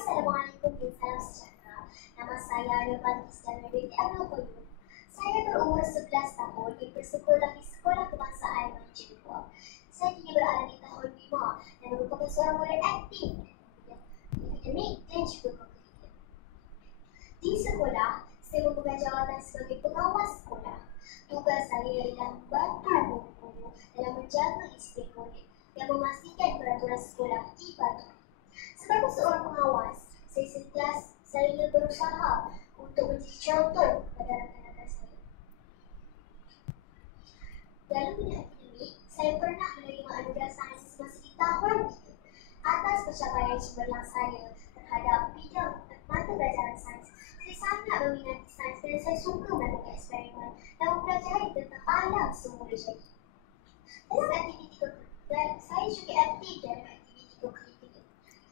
Assalamualaikum dan salam sejahtera. Nama saya Nurbatis dan dari Al-Qayyum. Saya berumur 11 tahun dan bersekolah di Sekolah Kebangsaan Malaysia 2. Saya kini berada di tahun 5 dan merupakan seorang murid aktif akademik dan juga kognitif. Di sekolah, saya memegang jawatan sebagai pengawas sekolah. Tugas saya ialah membantu guru dalam menjaga disiplin murid dan memastikan peraturan sekolah dipatuhi. Sebagai seorang pengawas, saya berusaha untuk menjadi contoh pada rakan-rakan saya. Dalam bidang akademik, saya pernah menerima anugerah sains semasa di tahun 3 atas pencapaian cemerlang saya terhadap bidang mata pelajaran sains. Saya sangat meminati sains dan saya suka melakukan eksperimen dan mempelajari tentang alam semula jadi. Saya juga aktif dalam aktiviti kognitif.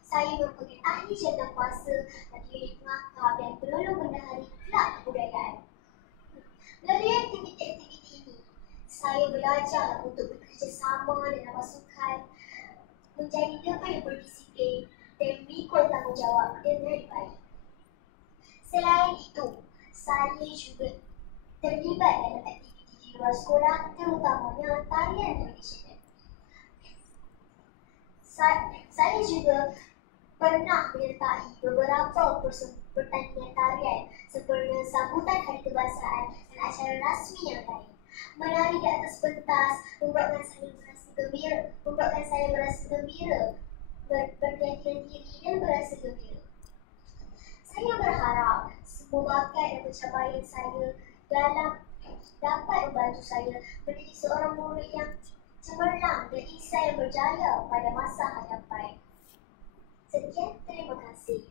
Saya merupakan ahli jangka kuasa bagi unit pengakap dan penolong bendahari kelab kebudayaan. Melalui aktiviti-aktiviti ini, saya belajar untuk bekerjasama dengan pasukan, menjadi lebih berdisiplin dan memikul tanggungjawab dengan baik. Selain itu, saya juga terlibat dalam aktiviti di luar sekolah, terutamanya tarian tradisional. Saya juga pernah menyertai beberapa pertandingan tarian seperti sambutan Hari Kebangsaan dan acara rasmi yang lain. Menari di atas pentas membuatkan saya merasa gembira, berkeyakinan diri dan merasa gembira. Saya berharap semua bakat dan pencapaian saya dapat membantu saya menjadi seorang murid yang cemerlang dan insan yang berjaya pada masa hadapan. Sekian, terima kasih.